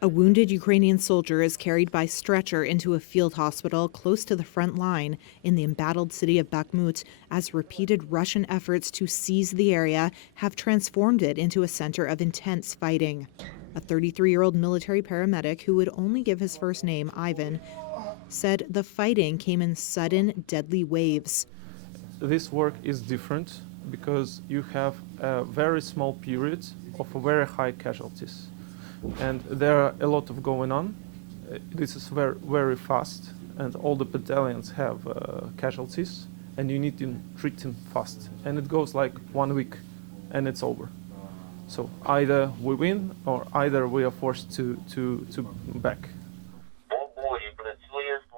A wounded Ukrainian soldier is carried by stretcher into a field hospital close to the front line in the embattled city of Bakhmut as repeated Russian efforts to seize the area have transformed it into a center of intense fighting. A 33-year-old military paramedic who would only give his first name, Ivan, said the fighting came in sudden, deadly waves. This work is different because you have a very small period of very high casualties. And there are a lot of going on. This is very, very fast, and all the battalions have casualties, and you need to treat them fast. And it goes like 1 week, and it's over. So either we win, or either we are forced to back.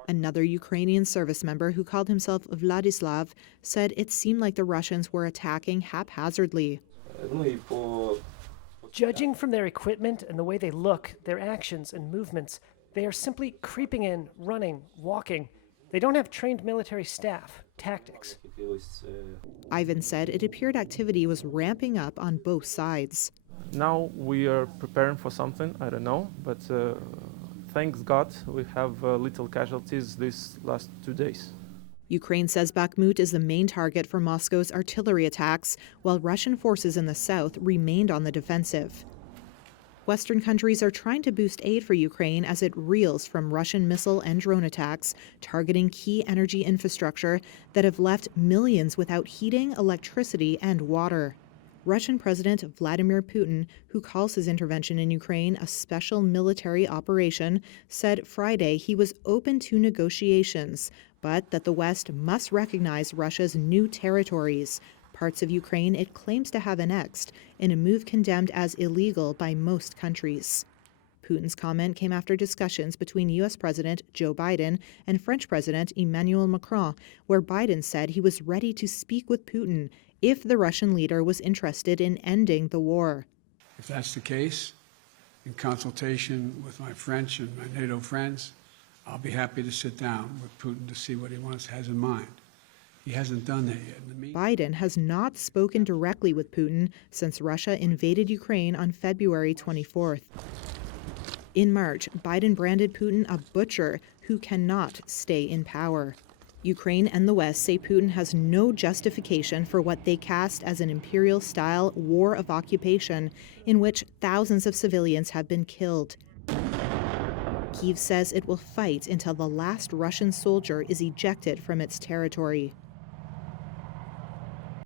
Another Ukrainian service member who called himself Vladislav said it seemed like the Russians were attacking haphazardly. Judging from their equipment and the way they look, their actions and movements, they are simply creeping in, running, walking. They don't have trained military staff, tactics. Ivan said it appeared activity was ramping up on both sides. Now we are preparing for something, I don't know, but thanks God we have little casualties these last 2 days. Ukraine says Bakhmut is the main target for Moscow's artillery attacks, while Russian forces in the south remained on the defensive. Western countries are trying to boost aid for Ukraine as it reels from Russian missile and drone attacks targeting key energy infrastructure that have left millions without heating, electricity, and water. Russian President Vladimir Putin, who calls his intervention in Ukraine a special military operation, said Friday he was open to negotiations, but that the West must recognize Russia's new territories, parts of Ukraine it claims to have annexed, in a move condemned as illegal by most countries. Putin's comment came after discussions between U.S. President Joe Biden and French President Emmanuel Macron, where Biden said he was ready to speak with Putin if the Russian leader was interested in ending the war. If that's the case, in consultation with my French and my NATO friends, I'll be happy to sit down with Putin to see what he has in mind. He hasn't done that yet. Biden has not spoken directly with Putin since Russia invaded Ukraine on February 24th. In March, Biden branded Putin a butcher who cannot stay in power. Ukraine and the West say Putin has no justification for what they cast as an imperial-style war of occupation in which thousands of civilians have been killed. Kyiv says it will fight until the last Russian soldier is ejected from its territory.